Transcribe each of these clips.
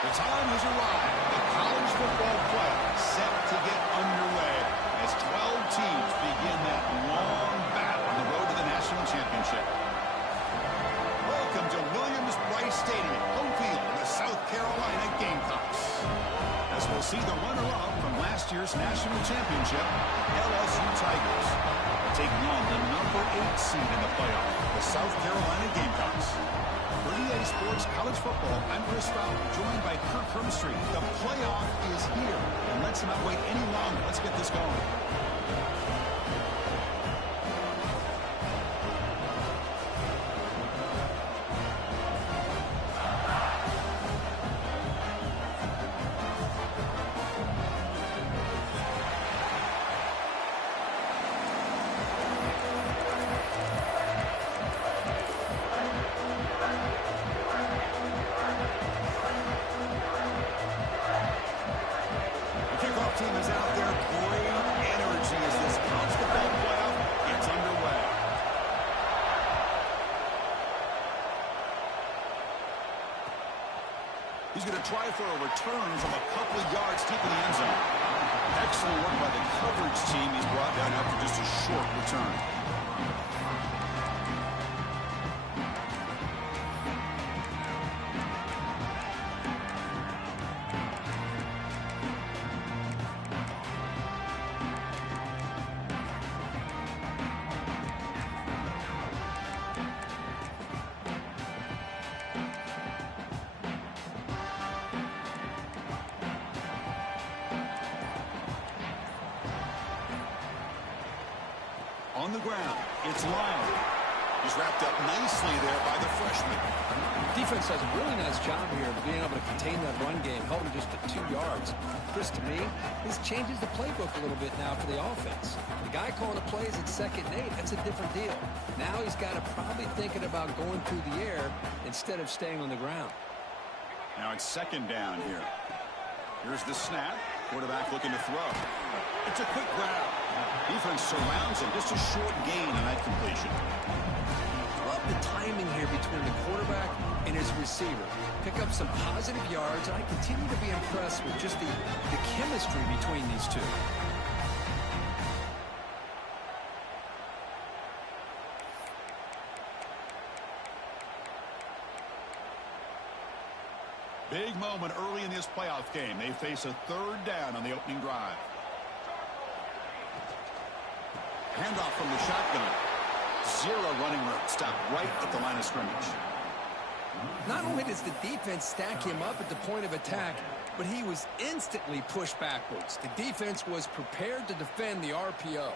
The time has arrived. The college football playoff set to get underway as 12 teams begin that long battle on the road to the national championship. Welcome to Williams-Brice Stadium, home field of the South Carolina Gamecocks. As we'll see the runner-up from last year's national championship, LSU Tigers, taking on the number 8 seed in the playoff, the South Carolina Gamecocks. For EA Sports College Football, I'm Chris Fowler, joined by Kirk Hermstreet. The playoff is here, and let's not wait any longer. Let's get this going. Team is out there. Great energy as this college football playoff gets underway. He's going to try for a return from a couple of yards deep in the end zone. Excellent work by the coverage team. He's brought down after just a short return. On the ground, it's Lyon. He's wrapped up nicely there by the freshman. Defense does a really nice job here of being able to contain that run game, held him just to 2 yards. Chris, to me, this changes the playbook a little bit now for the offense. The guy calling the plays at 2nd and 8, that's a different deal. Now he's got to probably thinking about going through the air instead of staying on the ground. Now it's 2nd down here. Here's the snap. Quarterback looking to throw. It's a quick grab. Defense surrounds him. Just a short gain on that completion. Love the timing here between the quarterback and his receiver. Pick up some positive yards, and I continue to be impressed with just the chemistry between these two. Big moment early in this playoff game. They face a 3rd down on the opening drive. Handoff from the shotgun. 0 running room. Stop right at the line of scrimmage. Not only does the defense stack him up at the point of attack, but he was instantly pushed backwards. The defense was prepared to defend the RPO.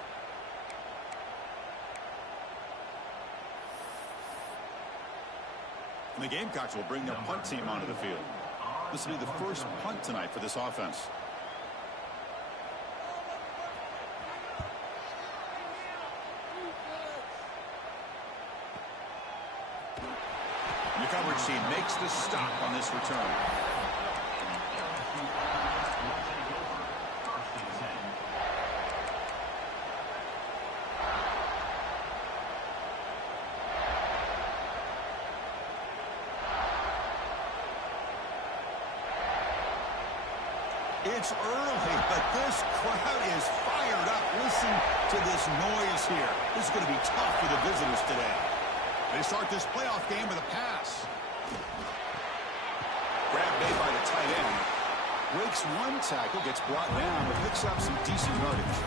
And the Gamecocks will bring their punt team onto the field. This will be the first punt tonight for this offense. The coverage team makes the stop on this return. It's early, but this crowd is fired up. Listen to this noise here. This is going to be tough for the visitors today. They start this playoff game with a pass. Grab made by the tight end. Breaks one tackle, gets brought down, but picks up some decent yardage.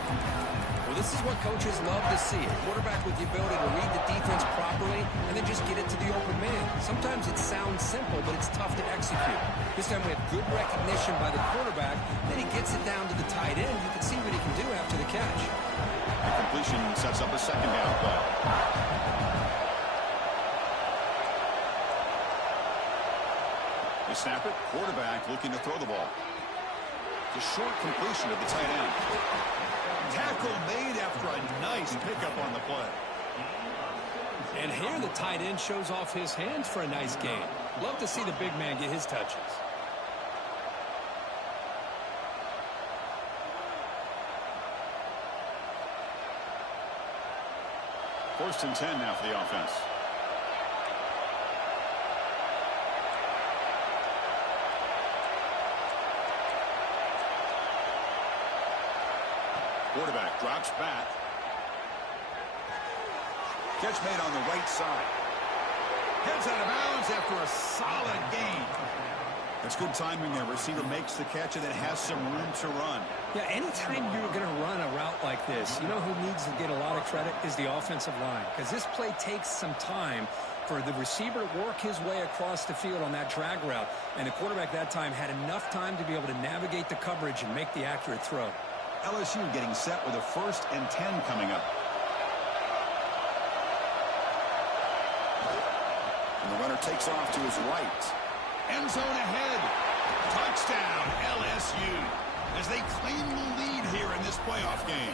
Well, this is what coaches love to see. A quarterback with the ability to read the defense properly and then just get it to the open man. Sometimes it sounds simple, but it's tough to execute. This time we have good recognition by the quarterback. Then he gets it down to the tight end. You can see what he can do after the catch. The completion sets up a 2nd down play. They snap it. Quarterback looking to throw the ball. It's a short completion of the tight end. Tackle made after a nice pickup on the play. And here the tight end shows off his hands for a nice gain. Love to see the big man get his touches. 1st and 10 now for the offense. Quarterback drops back. Catch made on the right side. Heads out of bounds after a solid gain. That's good timing there. Receiver makes the catch and then has some room to run. Yeah, anytime you're going to run a route like this, you know who needs to get a lot of credit is the offensive line. Because this play takes some time for the receiver to work his way across the field on that drag route. And the quarterback that time had enough time to be able to navigate the coverage and make the accurate throw. LSU getting set with a 1st and 10 coming up. And the runner takes off to his right. End zone ahead. Touchdown, LSU, as they claim the lead here in this playoff game.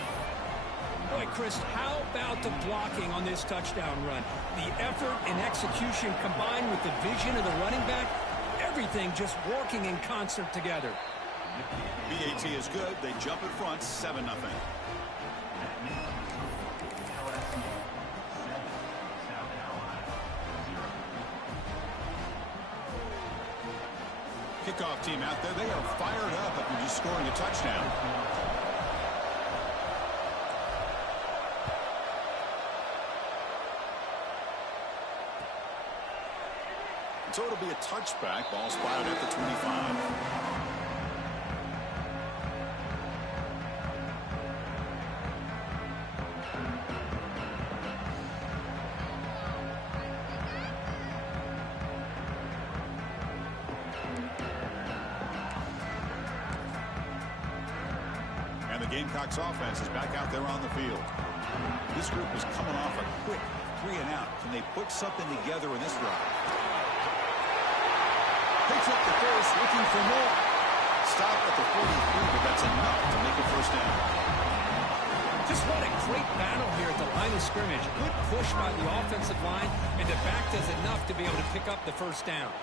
Boy, Chris, how about the blocking on this touchdown run? The effort and execution combined with the vision of the running back, everything just working in concert together. BAT is good. They jump in front, 7-0. Kickoff team out there. They are fired up after just scoring a touchdown. So it'll be a touchback. Ball spotted at the 25. Gamecocks offense is back out there on the field. This group is coming off a quick 3-and-out. Can they put something together in this drive? Picks up the first, looking for more. Stop at the 43, but that's enough to make a first down. Just what a great battle here at the line of scrimmage. Good push by the offensive line, and the back does enough to be able to pick up the first down.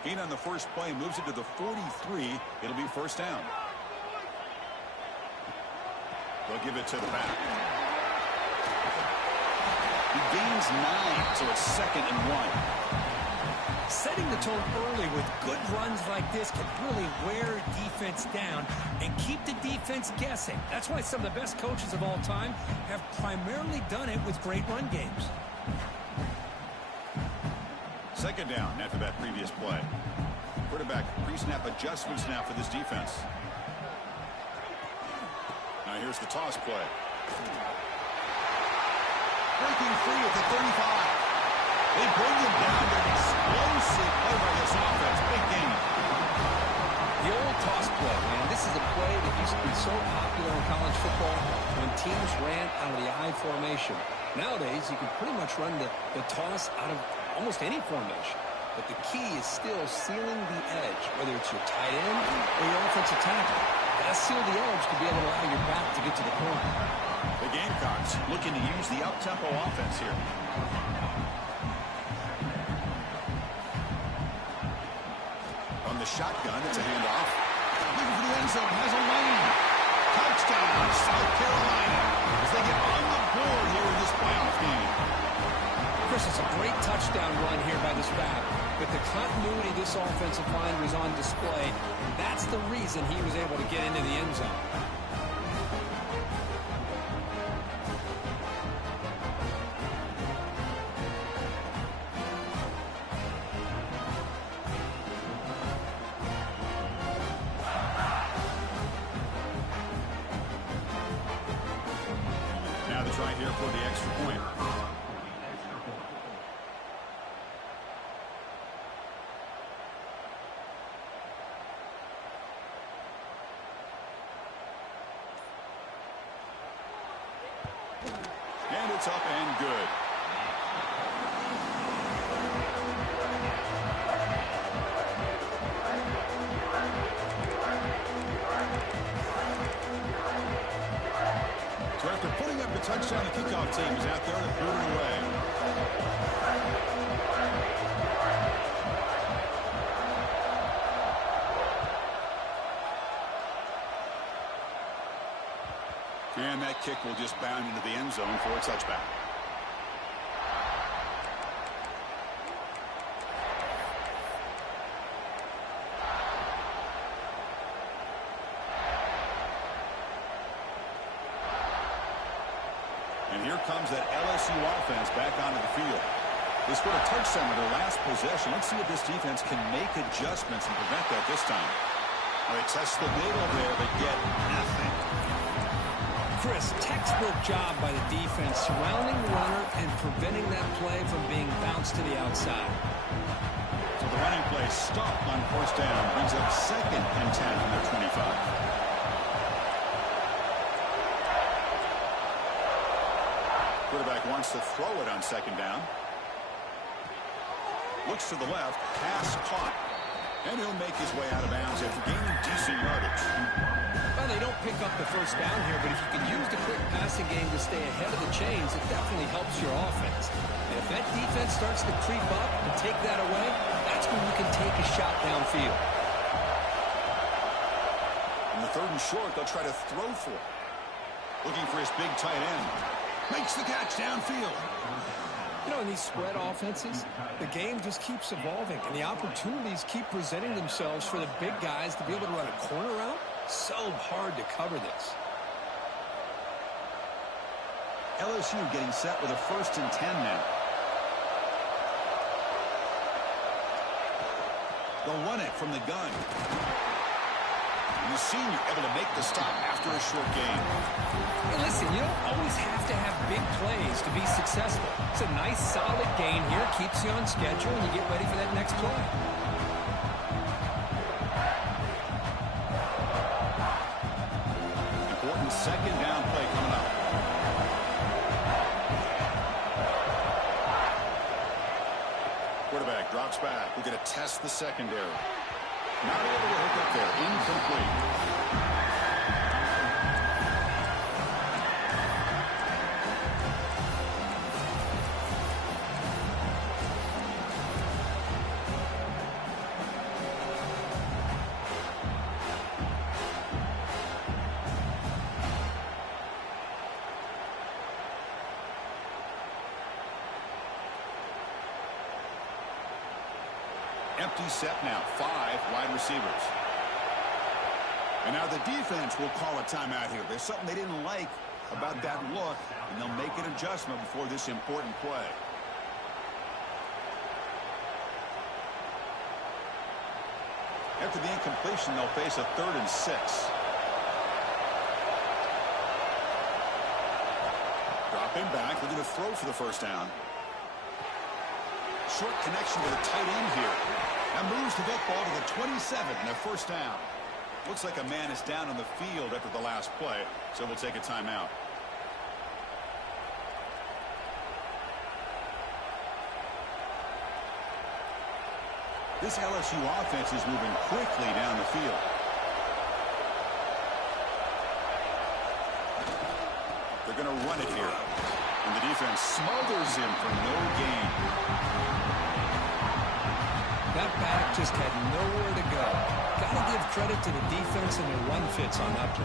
Gain on the first play moves it to the 43. It'll be first down. They'll give it to the back. He gains 9, so it's 2nd and 1. Setting the tone early with good runs like this can really wear defense down and keep the defense guessing. That's why some of the best coaches of all time have primarily done it with great run games. 2nd down after that previous play. Quarterback pre-snap adjustments now for this defense. Now here's the toss play. Breaking free at the 35. They bring him down to an explosive play by this offense. Big game. The old toss play, man. This is a play that used to be so popular in college football when teams ran out of the I formation. Nowadays, you can pretty much run the toss out of almost any formation. But the key is still sealing the edge, whether it's your tight end or your offensive tackle. Gotta seal the edge to be able to allow your back to get to the corner. The Gamecocks looking to use the up-tempo offense here. On the shotgun, it's a handoff. Looking for the end zone, has a lane. Touchdown, South Carolina, as they get on the board here in this playoff game. Chris, it's a great touchdown run here by this back, but the continuity of this offensive line was on display. That's the reason he was able to get into the end zone. Now the try here for the extra point. And it's up and good. So after putting up the touchdown, the kickoff team is out there to boot it away. And that kick will just bound into the end zone for a touchback. here comes that LSU offense back onto the field. They scored a touchdown with their last possession. Let's see if this defense can make adjustments and prevent that this time. They test the middle there, but get nothing. Chris, textbook job by the defense surrounding the runner and preventing that play from being bounced to the outside. So the running play stopped on first down, brings up 2nd and 10 from their 25. Quarterback wants to throw it on 2nd down. Looks to the left, pass caught. And he'll make his way out of bounds after gaining decent yardage. Well, they don't pick up the first down here, but if you can use the quick passing game to stay ahead of the chains, it definitely helps your offense. And if that defense starts to creep up and take that away, that's when you can take a shot downfield. In the 3rd and short, they'll try to throw for it. Looking for his big tight end. Makes the catch downfield. You know, in these spread offenses, the game just keeps evolving, and the opportunities keep presenting themselves for the big guys to be able to run a corner route. So hard to cover this. LSU getting set with a 1st and 10 now. They'll run it from the gun. And the senior able to make the stop after a short gain. Hey, listen, you don't always have to have big plays to be successful. It's a nice, solid gain here. Keeps you on schedule, and you get ready for that next play. Important 2nd down play coming up. Quarterback drops back. We're going to test the secondary. Not able to hook up there. Incomplete. Empty set now. 5 wide receivers. And now the defense will call a timeout here. There's something they didn't like about that look, and they'll make an adjustment before this important play. After the incompletion, they'll face a 3rd and 6. Dropping back, looking to throw for the first down. Short connection to the tight end here. Now moves the football to the 27 and a first down. Looks like a man is down on the field after the last play, so we'll take a timeout. This LSU offense is moving quickly down the field. They're going to run it here. And the defense smothers him for no gain. That back just had nowhere to go. Got to give credit to the defense and their run fits on that play.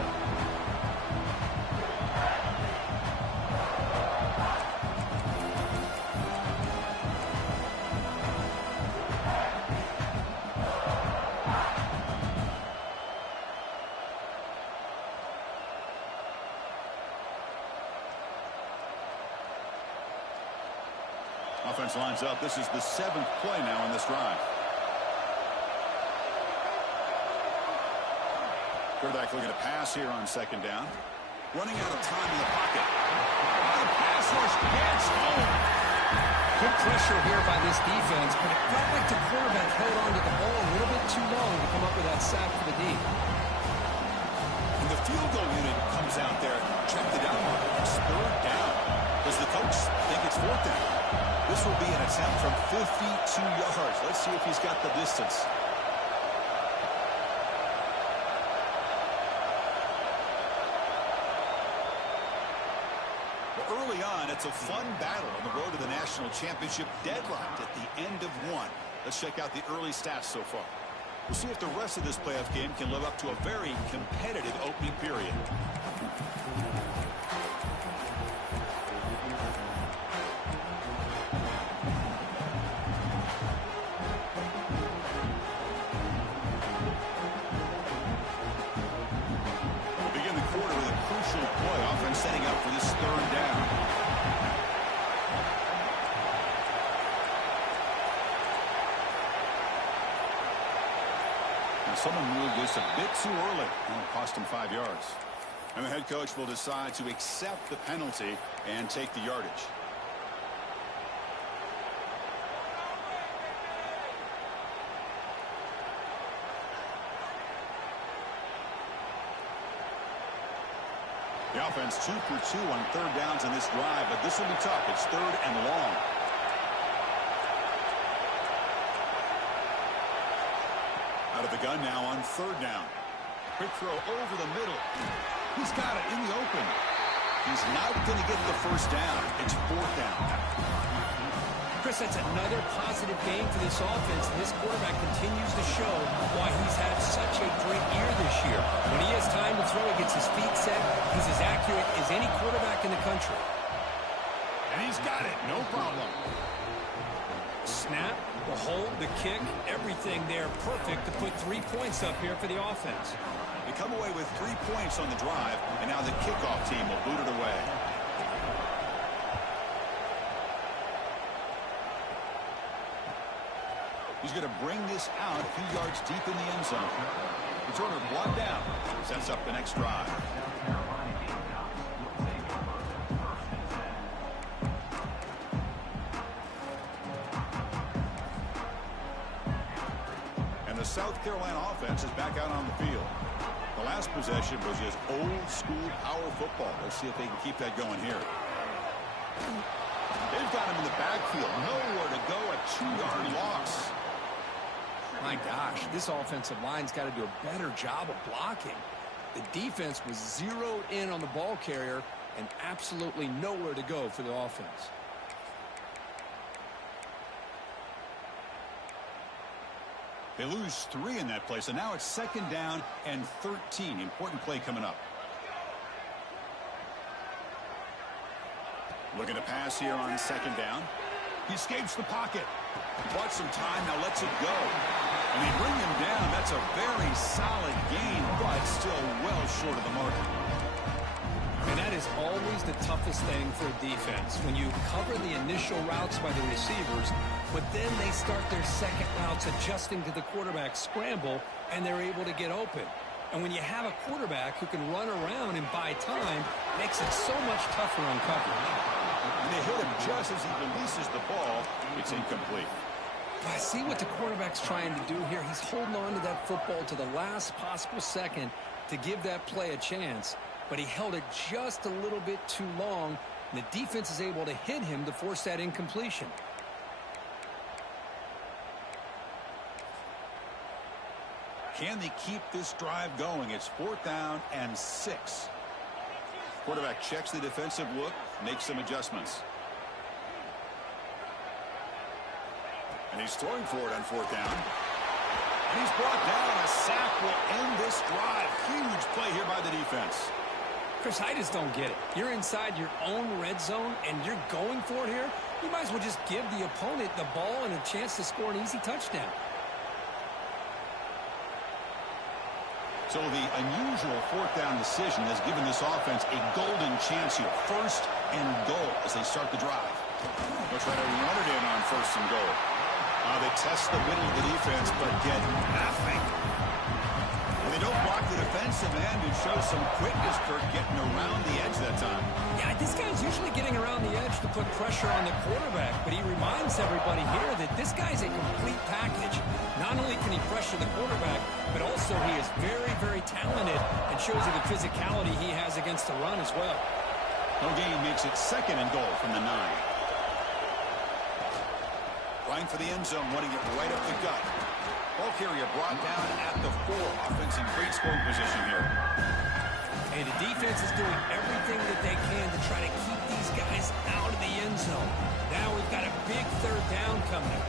Offense lines up. This is the 7th play now in this drive. Quarterback looking to pass here on 2nd down. Running out of time in the pocket. The pass rush gets home. Good pressure here by this defense, but it felt like the quarterback held on to the ball a little bit too long to come up with that sack for the D. And the field goal unit comes out there. Check the down marker. It's 3rd down. Does the coach think it's 4th down? This will be an attempt from 52 yards. Let's see if he's got the distance. Early on, it's a fun battle on the road to the national championship, deadlocked at the end of 1. Let's check out the early stats so far. We'll see if the rest of this playoff game can live up to a very competitive opening period. We'll begin the quarter with a crucial play. Offense setting up for this 3rd down. someone moved this a bit too early, and it cost him 5 yards. And the head coach will decide to accept the penalty and take the yardage. The offense 2 for 2 on third downs in this drive, but this will be tough. It's third and long. Out of the gun now on third down. Quick throw over the middle. He's got it in the open. He's not going to get the first down. It's fourth down. Chris, that's another positive game for this offense. This quarterback continues to show why he's had such a great year this year. When he has time to throw, he gets his feet set. He's as accurate as any quarterback in the country. And he's got it. No problem. Snap, the hold, the kick, everything there perfect to put 3 points up here for the offense. They come away with 3 points on the drive, and now the kickoff team will boot it away. He's going to bring this out a few yards deep in the end zone. Returner brought down. Sets up the next drive. And the South Carolina offense is back out on the field. The last possession was just old-school power football. Let's see if they can keep that going here. They've got him in the backfield. Nowhere to go. A 2-yard loss. My gosh, this offensive line's got to do a better job of blocking. The defense was zeroed in on the ball carrier and absolutely nowhere to go for the offense. They lose 3 in that play, so now it's second down and 13. Important play coming up. Looking to pass here on second down. He escapes the pocket. Bought some time, now lets it go. And they bring him down. That's a very solid gain, but still well short of the mark. And that is always the toughest thing for a defense. When you cover the initial routes by the receivers, but then they start their second routes adjusting to the quarterback scramble, and they're able to get open. And when you have a quarterback who can run around and buy time, it makes it so much tougher on coverage. And they hit him just as he releases the ball. It's incomplete. I see what the quarterback's trying to do here. He's holding on to that football to the last possible second to give that play a chance, but he held it just a little bit too long, and the defense is able to hit him to force that incompletion. Can they keep this drive going? It's fourth down and 6. Quarterback checks the defensive look, makes some adjustments. And he's throwing for it on fourth down. And he's brought down. A sack will end this drive. Huge play here by the defense. Chris, I just don't get it. You're inside your own red zone, and you're going for it here? You might as well just give the opponent the ball and a chance to score an easy touchdown. So the unusual fourth down decision has given this offense a golden chance here. First and goal as they start the drive. They'll try to run it in on first and goal. They test the middle of the defense, but get nothing. And they don't block the defensive end and show some quickness, Kirk, getting around the edge that time. Yeah, this guy's usually getting around the edge to put pressure on the quarterback, but he reminds everybody here that this guy's a complete package. Not only can he pressure the quarterback, but also he is very, very talented and shows you the physicality he has against the run as well. No gain makes it second and goal from the 9. Line for the end zone, running it right up the gut. Ball carrier brought down at the 4. Offense in great scoring position here. Hey, the defense is doing everything that they can to try to keep these guys out of the end zone. Now we've got a big third down coming up.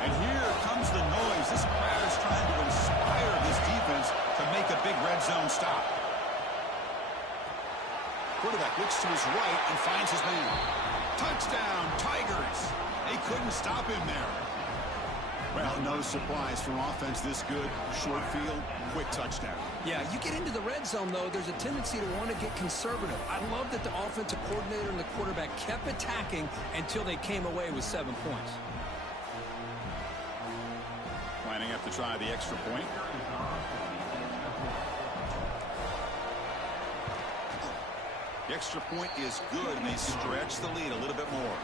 And here comes the noise. This crowd is trying to inspire this defense to make a big red zone stop. Quarterback looks to his right and finds his man. Touchdown, Tigers. They couldn't stop him there. Well, no surprise from offense this good. Short field, quick touchdown. Yeah, you get into the red zone, though, there's a tendency to want to get conservative. I love that the offensive coordinator and the quarterback kept attacking until they came away with 7 points. lining up to try the extra point. The extra point is good, and they stretch the lead a little bit more.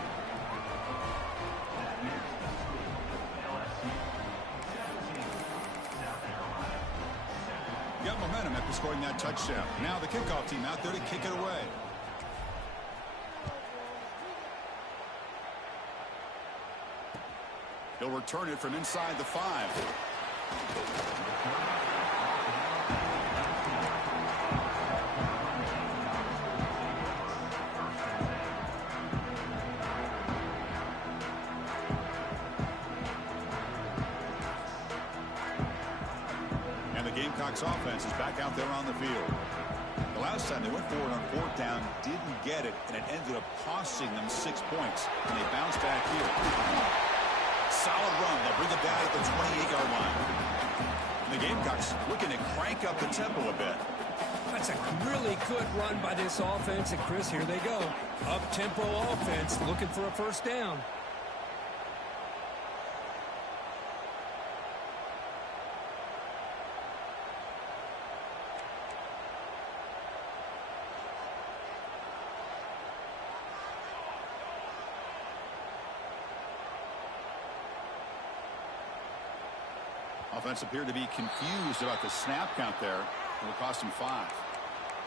Got momentum after scoring that touchdown. Now the kickoff team out there to kick it away. He'll return it from inside the 5. And the Gamecocks offense is back out there on the field. The last time they went for it on 4th down, didn't get it, and it ended up costing them 6 points. And they bounced back here. Solid run. They'll bring it down at the 28-yard line. The Gamecocks looking to crank up the tempo a bit. That's a really good run by this offense. And, Chris, here they go. Up-tempo offense looking for a first down. Offense appeared to be confused about the snap count there. It will cost him 5.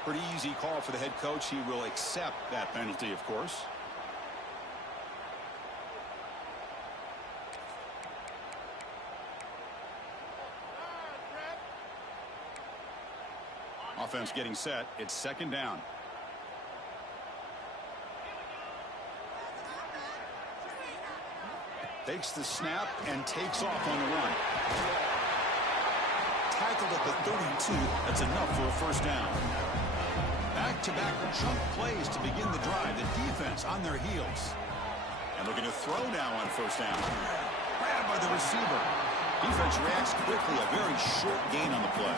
Pretty easy call for the head coach. He will accept that penalty, of course. Offense getting set. It's 2nd down. Takes the snap and takes off on the run. Tackled at the 32. That's enough for a first down. Back-to-back chunk plays to begin the drive. The defense on their heels. And looking to throw now on first down. Grabbed by the receiver. Defense reacts quickly. A very short gain on the play.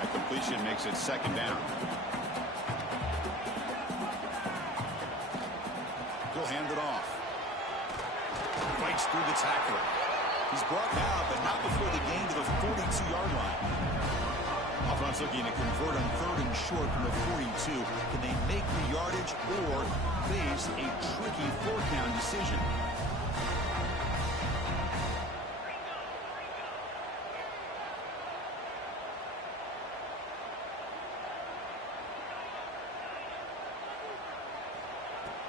That completion makes it 2nd down. He'll hand it off. Breaks through the tackler. He's brought down, but not before the gain to the 42-yard line. Offense looking to convert on 3rd and short from the 42. Can they make the yardage or face a tricky 4th down decision?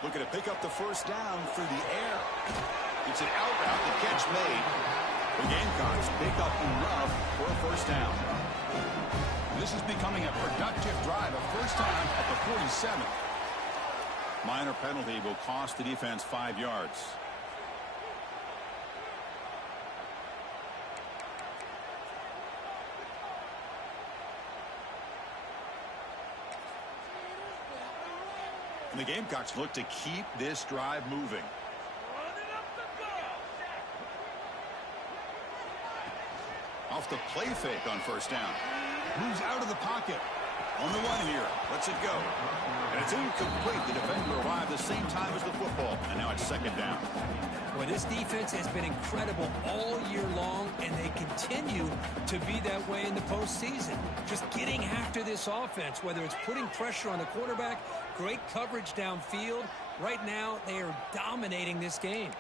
Looking to pick up the first down through the air. It's an out route, the catch made. The Gamecocks pick up enough for a first down. This is becoming a productive drive, a first down at the 47. Minor penalty will cost the defense 5 yards. And the Gamecocks look to keep this drive moving. Off the play fake on first down. Moves out of the pocket. On the run here. Lets it go. And it's incomplete. The defender arrived the same time as the football. And now it's 2nd down. Well, this defense has been incredible all year long, and they continue to be that way in the postseason. Just getting after this offense, whether it's putting pressure on the quarterback, great coverage downfield. Right now, they are dominating this game.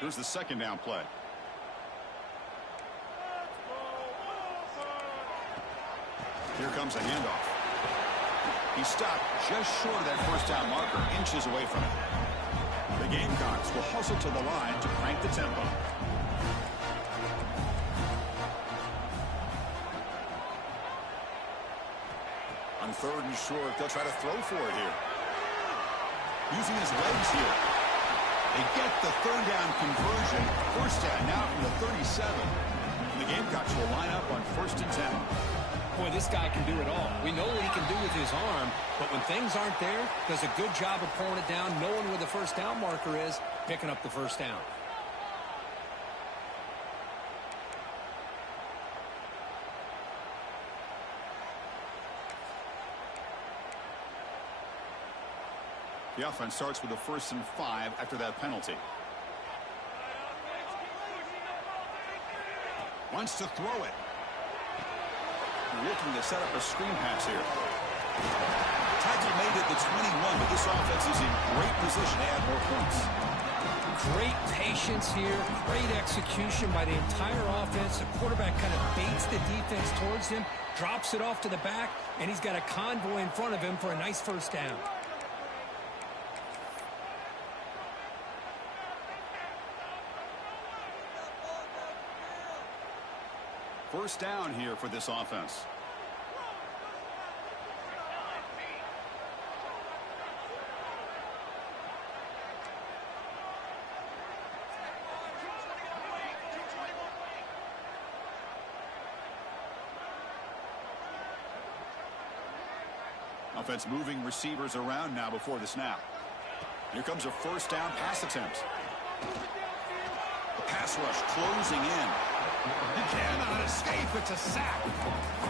Here's the 2nd down play. Here comes a handoff. He stopped just short of that first down marker, inches away from it. The Gamecocks will hustle to the line to crank the tempo. On 3rd and short, they'll try to throw for it here. Using his legs here. They get the 3rd down conversion. First down now from the 37. And the Gamecocks will line up on 1st and 10. Boy, this guy can do it all. We know what he can do with his arm, but when things aren't there, does a good job of pulling it down, knowing where the first down marker is, picking up the first down. The offense starts with a 1st and 5 after that penalty. Wants to throw it. Looking to set up a screen pass here. Tackle made at the 21, but this offense is in great position to add more points. Great patience here, great execution by the entire offense. The quarterback kind of baits the defense towards him, drops it off to the back, and he's got a convoy in front of him for a nice 1st down. First down here for this offense. Offense moving receivers around now before the snap. Here comes a 1st down pass attempt. The pass rush closing in. He cannot escape. It's a sack.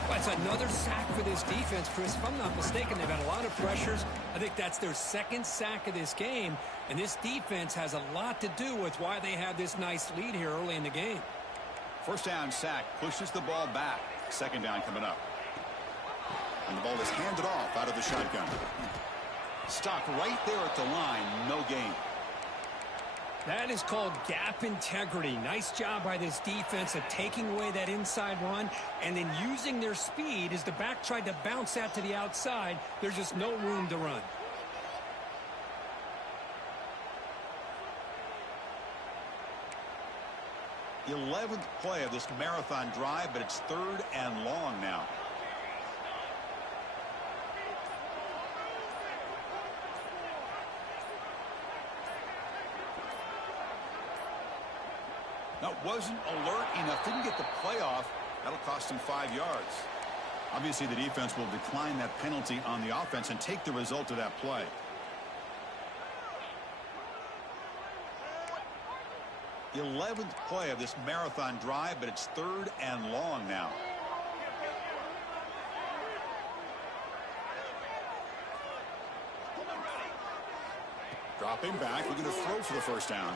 That's another sack for this defense, Chris. If I'm not mistaken, they've had a lot of pressures. I think that's their 2nd sack of this game. And this defense has a lot to do with why they have this nice lead here early in the game. 1st down sack pushes the ball back. 2nd down coming up. And the ball is handed off out of the shotgun. Stopped right there at the line. No gain. That is called gap integrity. Nice job by this defense of taking away that inside run and then using their speed as the back tried to bounce out to the outside. There's just no room to run. The 11th play of this marathon drive, but it's 3rd and long now. That wasn't alert enough. Didn't get the play off. That'll cost him 5 yards. Obviously, the defense will decline that penalty on the offense and take the result of that play. The 11th play of this marathon drive, but it's 3rd and long now. Dropping back. We're going to throw for the 1st down.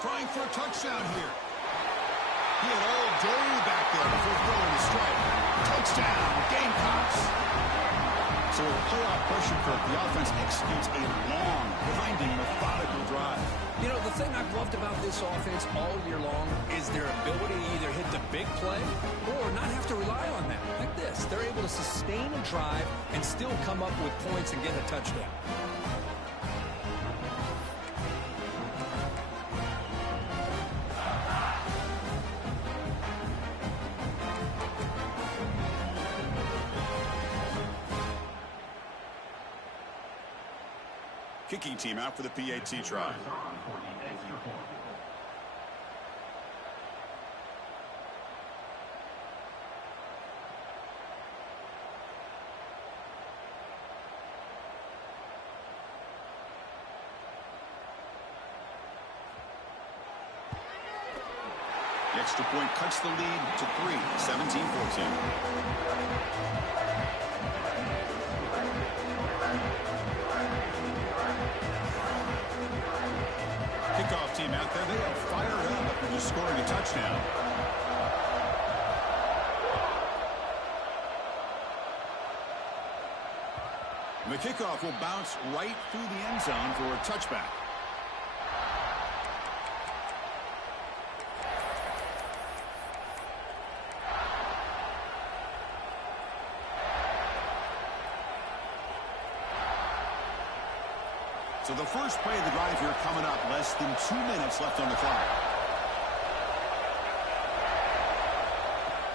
Trying for a touchdown here. He had all day back there before throwing the strike. Touchdown, Gamecocks. So with playoff pressure for the offense executes a long, grinding, methodical drive. You know, the thing I've loved about this offense all year long is their ability to either hit the big play or not have to rely on that. Like this, they're able to sustain a drive and still come up with points and get a touchdown. Kicking team out for the PAT try. The extra point cuts the lead to 3, 17-14. Kickoff team out there, they are fired up after just scoring a touchdown. The kickoff will bounce right through the end zone for a touchback. So the first play of the drive here coming up, less than 2 minutes left on the clock.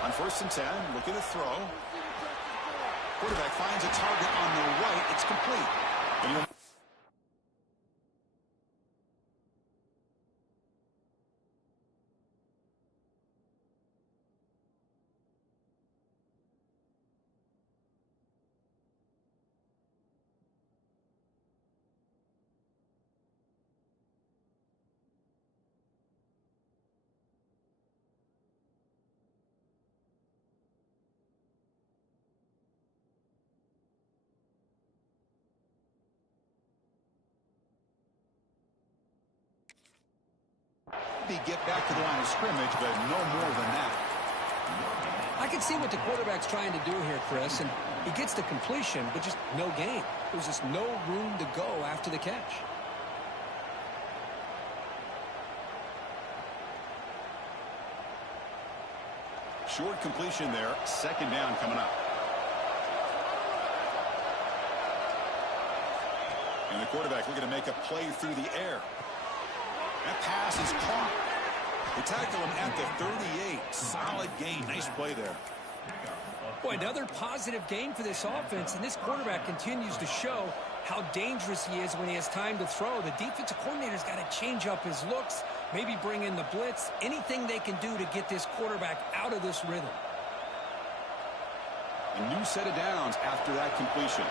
On 1st and 10, looking to throw. Quarterback finds a target on the right. It's complete. And maybe get back to the line of scrimmage, but no more than that. I can see what the quarterback's trying to do here, Chris, and he gets the completion, but just no gain. There's just no room to go after the catch. Short completion there. Second down coming up. And the quarterback looking to make a play through the air. That pass is caught. They tackle him at the 38. Solid gain. Nice play there. Boy, another positive gain for this offense, and this quarterback continues to show how dangerous he is when he has time to throw. The defensive coordinator's got to change up his looks, maybe bring in the blitz, anything they can do to get this quarterback out of this rhythm. A new set of downs after that completion.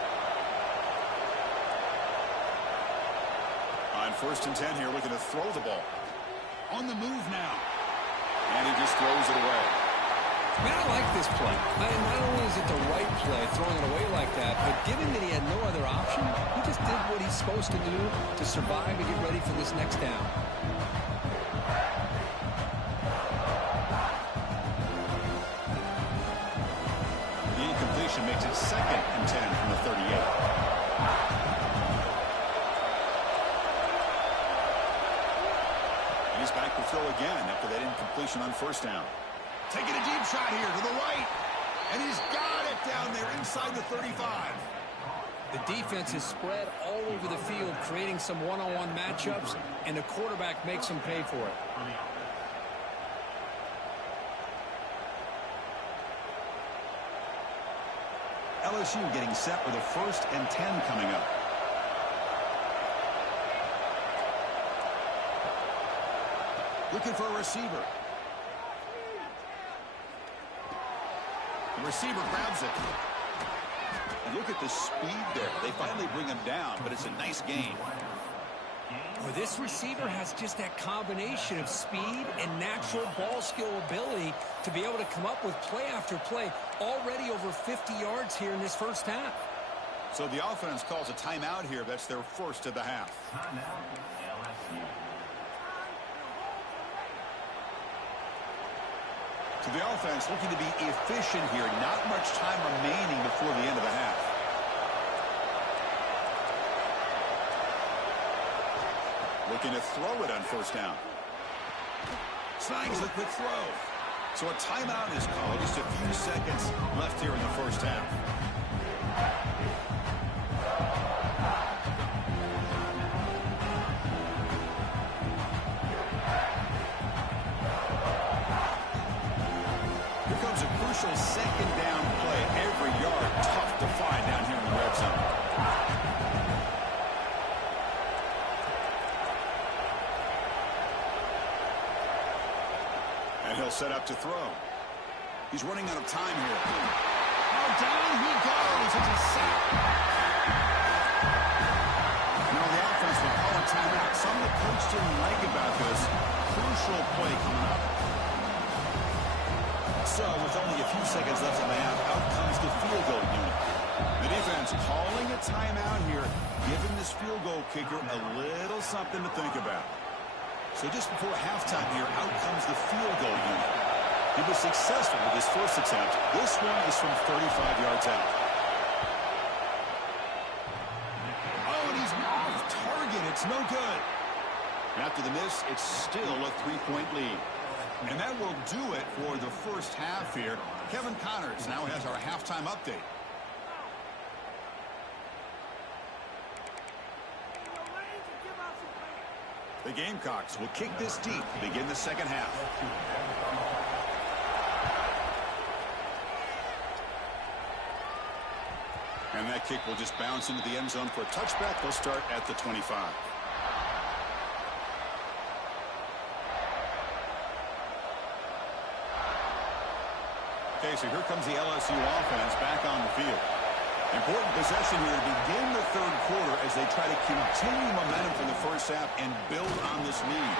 On 1st and 10 here, looking to throw the ball. On the move now. And he just throws it away. Man, I like this play. Not only is it the right play, throwing it away like that, but given that he had no other option, he just did what he's supposed to do to survive and get ready for this next down. The incompletion makes it 2nd and 10 from the 38. He's back to throw again after that incompletion on 1st down. Taking a deep shot here to the right. And he's got it down there inside the 35. The defense is spread all over the field, creating some one-on-one matchups, and the quarterback makes them pay for it. LSU getting set with a 1st and 10 coming up. Looking for a receiver. The receiver grabs it. And look at the speed there. They finally bring him down, but it's a nice gain. Well, this receiver has just that combination of speed and natural ball skill ability to be able to come up with play after play. Already over 50 yards here in this 1st half. So the offense calls a timeout here. That's their 1st of the half. So the offense looking to be efficient here. Not much time remaining before the end of the half. Looking to throw it on 1st down. Snags a quick throw. So a timeout is called. Just a few seconds left here in the 1st half. Here comes a crucial 2nd down play. Every yard tough to find down here in the red zone. And he'll set up to throw. He's running out of time here. Oh, down he goes. It's a sack. Now the offense will call a timeout. Some of the coach didn't like about this. Crucial play coming up. So with only a few seconds left in the half, out comes the field goal unit. The defense calling a timeout here, giving this field goal kicker a little something to think about. So just before halftime here, out comes the field goal unit. He was successful with his 1st attempt. This one is from 35 yards out. Oh, and he's off target. It's no good. After the miss, it's still a 3-point lead. And that will do it for the 1st half here. Kevin Connors now has our halftime update. The Gamecocks will kick this deep to begin the 2nd half. And that kick will just bounce into the end zone for a touchback. They'll start at the 25. Okay, so here comes the LSU offense back on the field. Important possession here to begin the 3rd quarter as they try to continue momentum from the 1st half and build on this lead.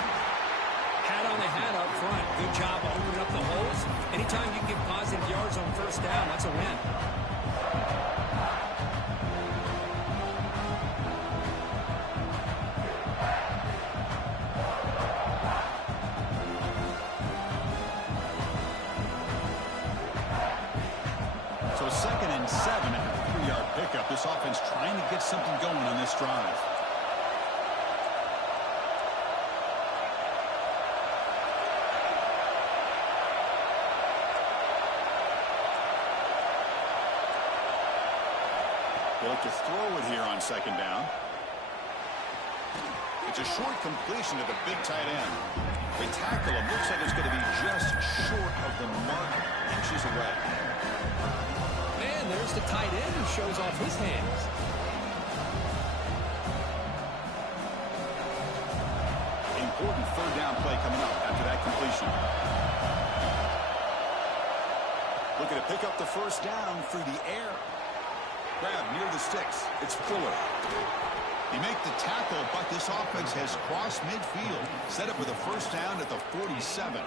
Hat on the hat up front. Good job opening up the holes. Anytime you can get positive yards on 1st down, that's a win. and 7 after a 3-yard pickup. This offense trying to get something going on this drive. They look to throw it here on 2nd down. It's a short completion to the big tight end. They tackle him. Looks like it's going to be just short of the mark, inches away. And there's the tight end who shows off his hands. Important 3rd down play coming up after that completion. Looking to pick up the 1st down through the air. Grab near the sticks. It's Fuller. He makes the tackle, but this offense has crossed midfield. Set up with a 1st down at the 47.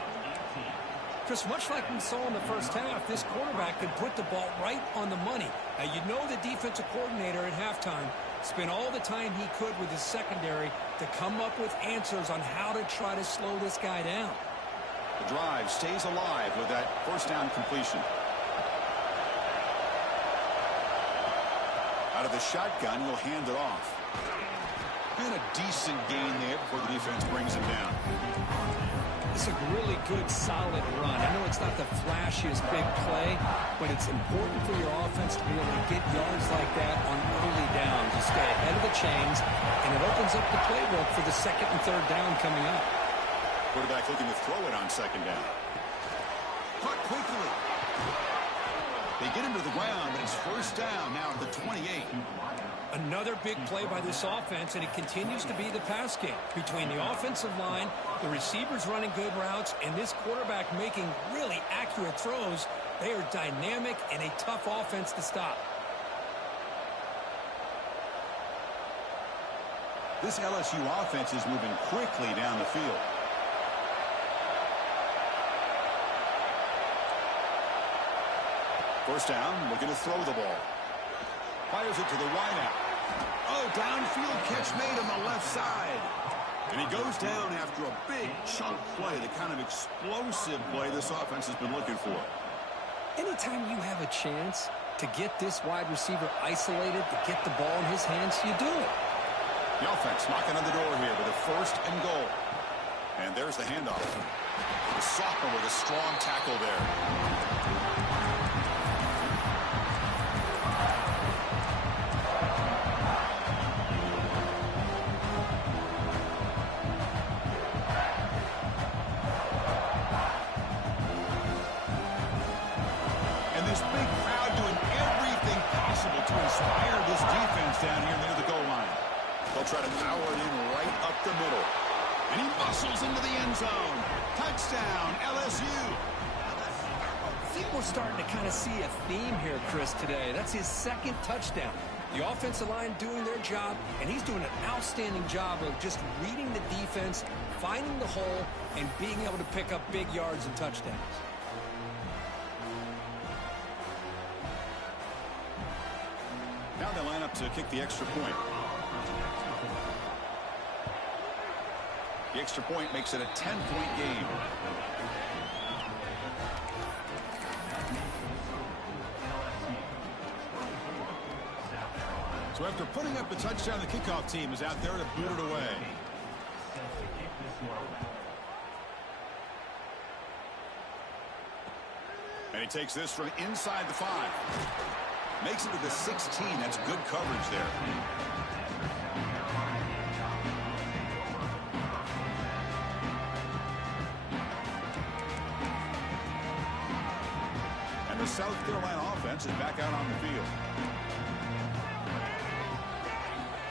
Chris, much like we saw in the 1st half, this quarterback could put the ball right on the money. Now, you know the defensive coordinator at halftime spent all the time he could with his secondary to come up with answers on how to try to slow this guy down. The drive stays alive with that 1st down completion. Out of the shotgun, he'll hand it off. And a decent gain there before the defense brings him down. It's a really good, solid run. I know it's not the flashiest big play, but it's important for your offense to be able to get yards like that on early downs. You stay ahead of the chains, and it opens up the playbook for the 2nd and 3rd down coming up. Quarterback looking to throw it on 2nd down. Caught quickly. They get him to the ground, but it's 1st down now at the 28. Another big play by this offense, and it continues to be the pass game. Between the offensive line, the receivers running good routes, and this quarterback making really accurate throws, they are dynamic and a tough offense to stop. This LSU offense is moving quickly down the field. First down, looking to throw the ball. Fires it to the wideout. Oh, downfield catch made on the left side. And he goes down after a big chunk play, the kind of explosive play this offense has been looking for. Anytime you have a chance to get this wide receiver isolated, to get the ball in his hands, you do it. The offense knocking on the door here with a 1st and goal. And there's the handoff. The sophomore with a strong tackle there. This big crowd doing everything possible to inspire this defense down here near the goal line. They'll try to power it in right up the middle. And he muscles into the end zone. Touchdown, LSU. I think we're starting to kind of see a theme here, Chris, today. That's his 2nd touchdown. The offensive line doing their job, and he's doing an outstanding job of just reading the defense, finding the hole, and being able to pick up big yards and touchdowns. Now they line up to kick the extra point. The extra point makes it a 10-point game. So after putting up the touchdown, the kickoff team is out there to boot it away. And he takes this from inside the 5. Makes it to the 16. That's good coverage there. And the South Carolina offense is back out on the field.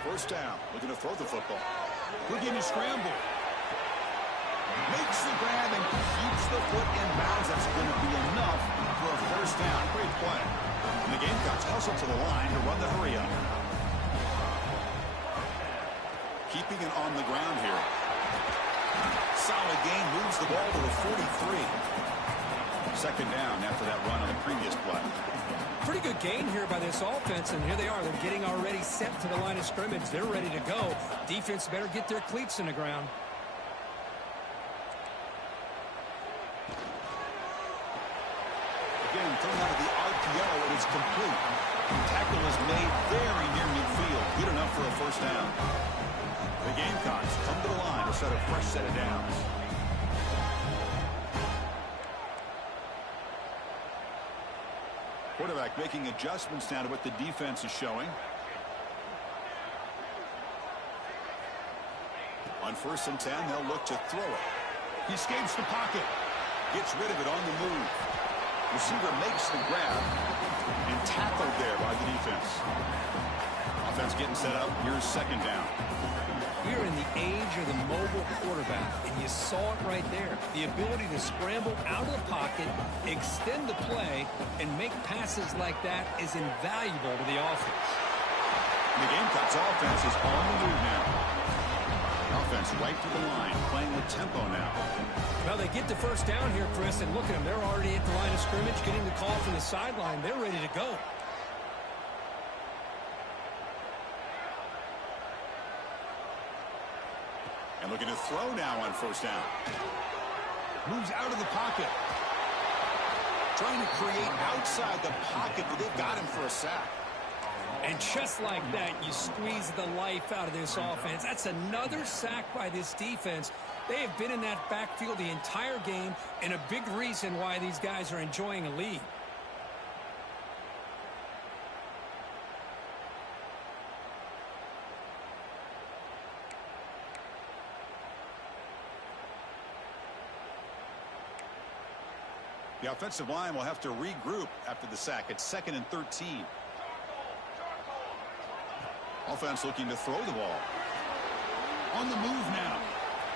First down. Looking to throw the football. Looking to scramble. Makes the grab and keeps the foot in bounds. That's going to be enough for a 1st down. Great play. And the Gamecocks hustle to the line to run the hurry up. Keeping it on the ground here. Solid gain, moves the ball to the 43. 2nd down after that run on the previous play. Pretty good gain here by this offense, and here they are. They're getting already set to the line of scrimmage. They're ready to go. Defense better get their cleats in the ground. Again, coming out of the RPO, and it's complete. Tackle is made very near midfield. Good enough for a first down. The Gamecocks come to the line to set a fresh set of downs. Quarterback making adjustments now to what the defense is showing. On 1st and 10, they'll look to throw it. He escapes the pocket. Gets rid of it on the move. Receiver makes the grab and tackled there by the defense. Offense getting set up. Here's 2nd down. We're in the age of the mobile quarterback, and you saw it right there. The ability to scramble out of the pocket, extend the play, and make passes like that is invaluable to the offense. The Gamecocks offense is on the move now. Offense right to the line, playing with tempo now. Well, they get the first down here, Chris, and look at them. They're already at the line of scrimmage, getting the call from the sideline. They're ready to go. And looking to throw now on 1st down. Moves out of the pocket. Trying to create outside the pocket, but they've got him for a sack. And just like that, you squeeze the life out of this offense. That's another sack by this defense. They have been in that backfield the entire game, and a big reason why these guys are enjoying a lead. The offensive line will have to regroup after the sack. It's 2nd and 13. Offense looking to throw the ball. On the move now.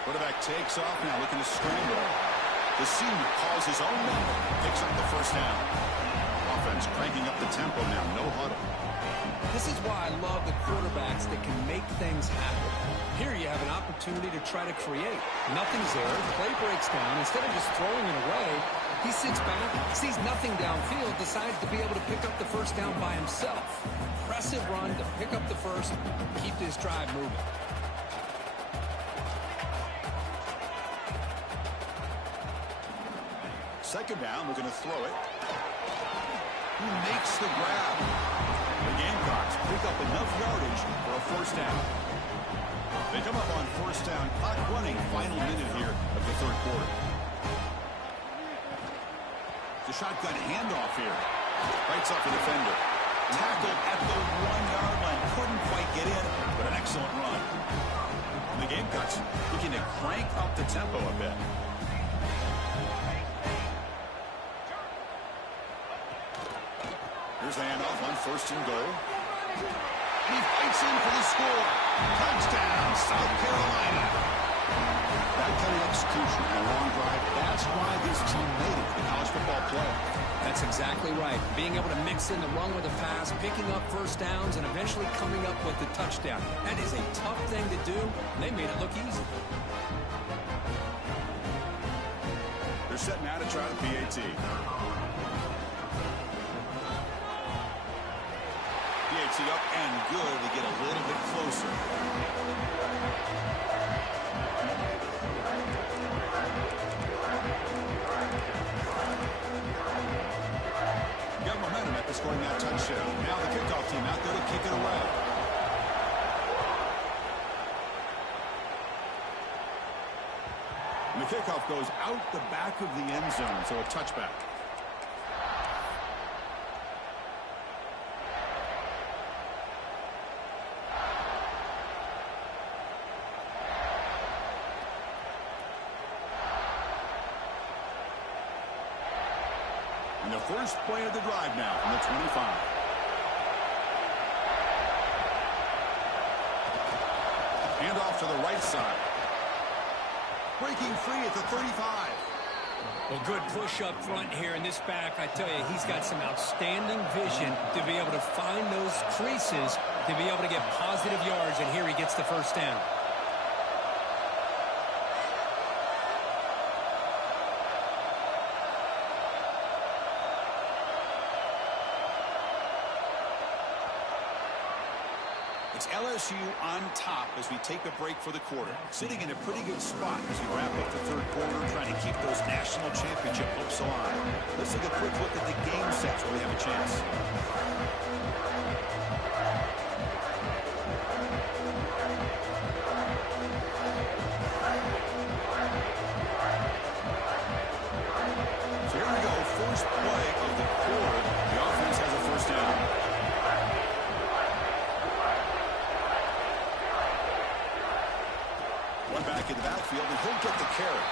Quarterback takes off now, looking to scramble. The senior calls his own number. Picks up the first down. Offense cranking up the tempo now. No huddle. This is why I love the quarterbacks that can make things happen. Here you have an opportunity to try to create. Nothing's there. The play breaks down. Instead of just throwing it away, he sits back, sees nothing downfield, decides to be able to pick up the first down by himself. Impressive run to pick up the first, keep this drive moving. Second down, we're going to throw it. Who makes the grab? The Gamecocks pick up enough yardage for a first down. They come up on 1st down, clock running, final minute here of the 3rd quarter. The shotgun handoff here. Bites off the defender. Tackled at the 1-yard line. Couldn't quite get in, but an excellent run. And the Gamecocks looking to crank up the tempo a bit. Here's the handoff on 1st and goal. And he fights in for the score. Touchdown, South Carolina. That kind of execution and a long drive, that's why this team made it to the college football playoff. That's exactly right. Being able to mix in the run with a pass, picking up first downs, and eventually coming up with the touchdown. That is a tough thing to do. They made it look easy. They're setting out to try the PAT. PAT up and good. They get a little bit closer. Got momentum after scoring that touchdown. Now the kickoff team out there to kick it away. And the kickoff goes out the back of the end zone, so a touchback. And the first play of the drive now from the 25. Hand off to the right side. Breaking free at the 35. Well, good push up front here in this back. I tell you, he's got some outstanding vision to be able to find those creases, to be able to get positive yards, and here he gets the first down. It's LSU on top as we take a break for the quarter. Sitting in a pretty good spot as we wrap up the third quarter, trying to keep those national championship hopes alive. Let's take a quick look at the game sets where we have a chance. So here we go, first play of the quarter. The offense has a first down. One back in the backfield, and he'll get the carry.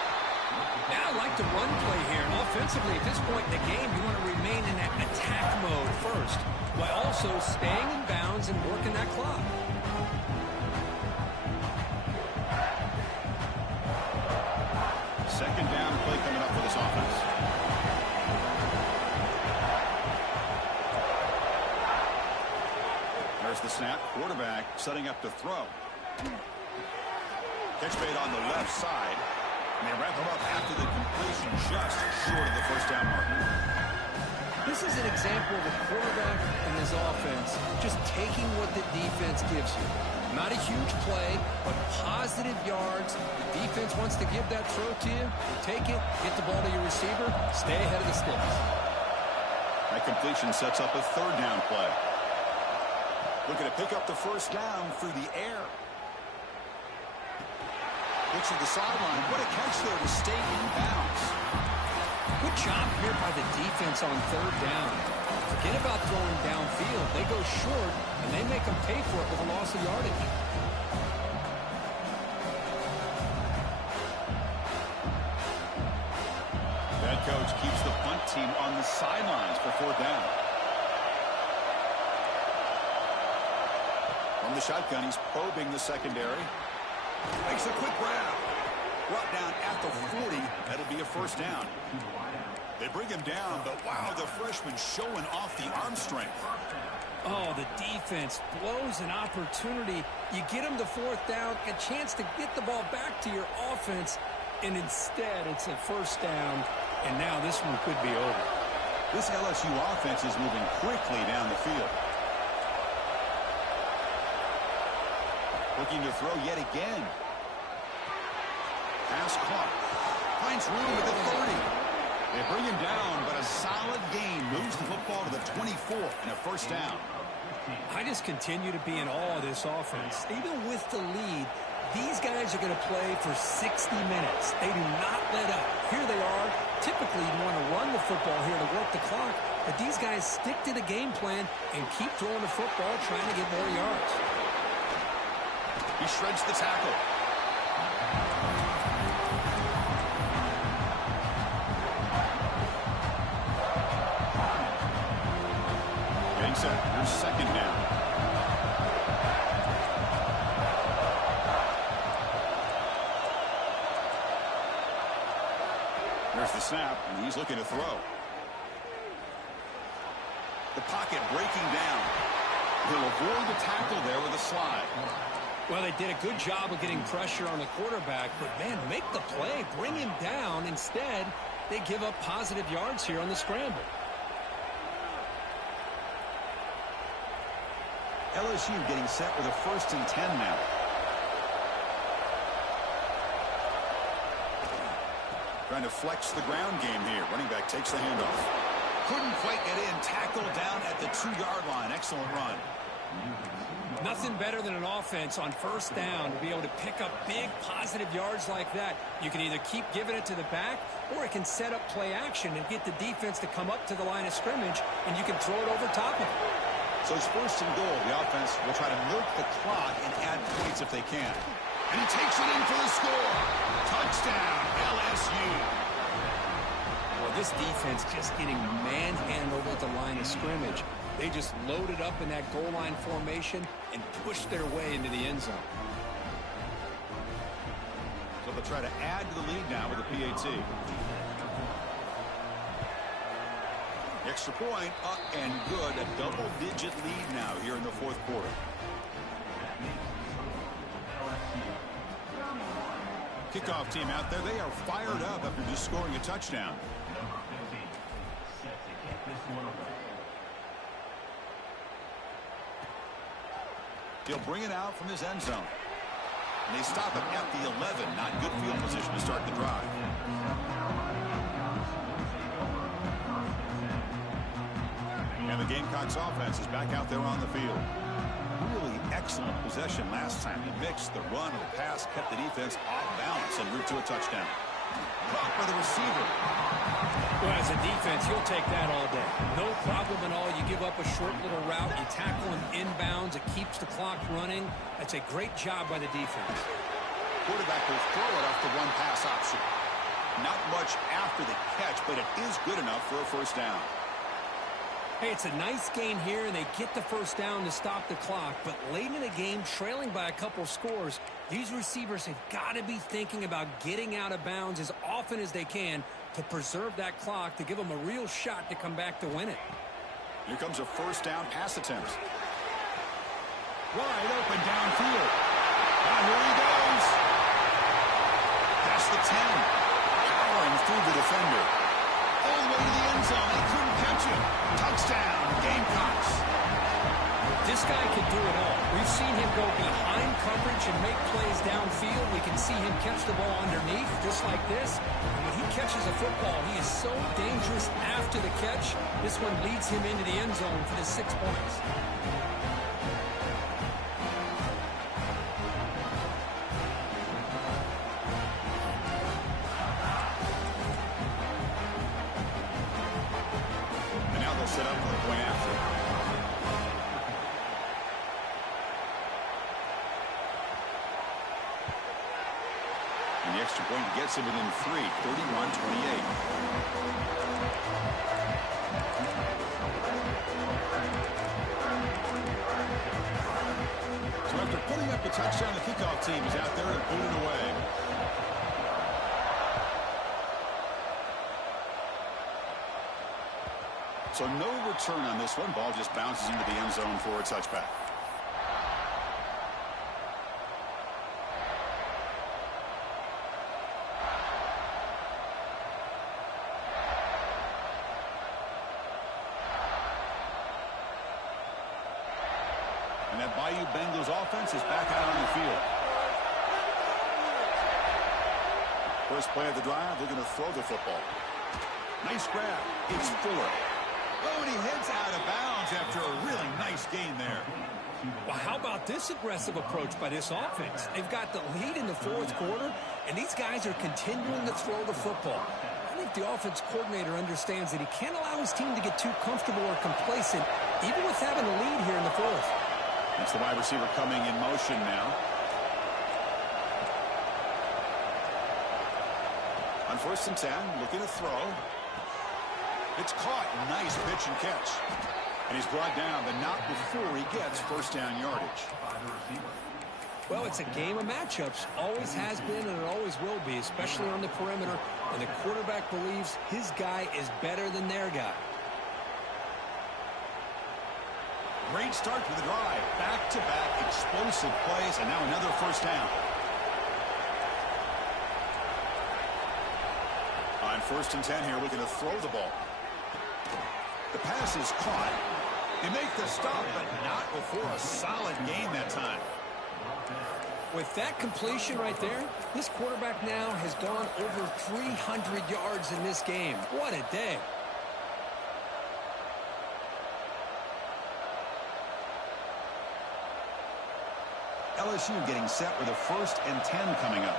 Now I like the run play here. And offensively, at this point in the game, you want to remain in that attack mode first, while also staying in bounds and working that clock. Second down play coming up for this offense. There's the snap. Quarterback setting up to throw. Catch made on the left side. And they wrap him up after the completion, just short of the first down marker. This is an example of a quarterback and his offense just taking what the defense gives you. Not a huge play, but positive yards. The defense wants to give that throw to you. You take it, get the ball to your receiver, stay ahead of the sticks. That completion sets up a third down play. Looking to pick up the first down through the air. Looks at the sideline. What a catch there to stay in bounds. Good job here by the defense on third down. Forget about throwing downfield. They go short, and they make them pay for it with a loss of yardage. Head coach keeps the punt team on the sidelines for fourth down. From the shotgun, he's probing the secondary. Makes a quick grab. Brought down at the 40. That'll be a first down. They bring him down, but wow, the freshman showing off the arm strength. Oh, the defense blows an opportunity. You get them to fourth down, a chance to get the ball back to your offense, and instead it's a first down, and now this one could be over. This LSU offense is moving quickly down the field. Looking to throw yet again. Pass clock. Finds room at the 30. They bring him down, but a solid gain moves the football to the 24 and a first down. I just continue to be in awe of this offense. Even with the lead, these guys are going to play for 60 minutes. They do not let up. Here they are. Typically, you want to run the football here to work the clock, but these guys stick to the game plan and keep throwing the football, trying to get more yards. He shreds the tackle. Getting set. Here's second down. There's the snap, and he's looking to throw. The pocket breaking down. He'll avoid the tackle there with a slide. Well, they did a good job of getting pressure on the quarterback, but, man, make the play, bring him down. Instead, they give up positive yards here on the scramble. LSU getting set with a 1st and 10 now. Trying to flex the ground game here. Running back takes the handoff. Couldn't quite get in. Tackle down at the 2-yard line. Excellent run. Nothing better than an offense on first down to be able to pick up big positive yards like that. You can either keep giving it to the back, or it can set up play action and get the defense to come up to the line of scrimmage, and you can throw it over top of it. So it's 1st and goal. The offense will try to milk the clock and add points if they can. And he takes it in for the score. Touchdown, LSU. Well, this defense just getting manhandled at the line of scrimmage. They just loaded up in that goal line formation and pushed their way into the end zone. So they'll try to add to the lead now with a PAT. Extra point, up and good. A double-digit lead now here in the 4th quarter. Kickoff team out there, they are fired up after just scoring a touchdown. He'll bring it out from his end zone. And they stop it at the 11. Not good field position to start the drive. And the Gamecocks offense is back out there on the field. Really excellent possession last time. He mixed the run and the pass, kept the defense off balance en route to a touchdown. Caught by the receiver. Well, as a defense, you'll take that all day. No problem at all. You give up a short little route. You tackle him inbounds. It keeps the clock running. That's a great job by the defense. Quarterback will throw it off the one pass option. Not much after the catch, but it is good enough for a first down. Hey, it's a nice gain here, and they get the first down to stop the clock. But late in the game, trailing by a couple scores, these receivers have got to be thinking about getting out of bounds as often as they can to preserve that clock, to give them a real shot to come back to win it. Here comes a first down pass attempt. Wide open downfield. And here he goes. Past the 10. Powering through the defender. All the way to the end zone. They couldn't catch him. Touchdown, Gamecocks. This guy can do it all. We've seen him go behind coverage and make plays downfield. We can see him catch the ball underneath, just like this. And when he catches a football, he is so dangerous after the catch. This one leads him into the end zone for the 6 points. Set up for the point after. And the extra point gets him within 3, 31-28. So after putting up a touchdown, the kickoff team is out there and booting away. So no return on this one. Ball just bounces into the end zone for a touchback. And that Bayou Bengals offense is back out on the field. First play of the drive, they're going to throw the football. Nice grab. It's Fuller. Oh, and he heads out of bounds after a really nice gain there. Well, how about this aggressive approach by this offense? They've got the lead in the fourth quarter, and these guys are continuing to throw the football. I think the offense coordinator understands that he can't allow his team to get too comfortable or complacent, even with having the lead here in the fourth. That's the wide receiver coming in motion now. On 1st and 10, looking to throw. It's caught. Nice pitch and catch. And he's brought down, but not before he gets first down yardage. Well, it's a game of matchups. Always has been, and it always will be, especially on the perimeter, when the quarterback believes his guy is better than their guy. Great start to the drive. Back-to-back explosive plays, and now another first down. On 1st and 10 here, looking to throw the ball. The pass is caught. They make the stop, but not before a solid gain that time. With that completion right there, this quarterback now has gone over 300 yards in this game. What a day. LSU getting set with a 1st and 10 coming up.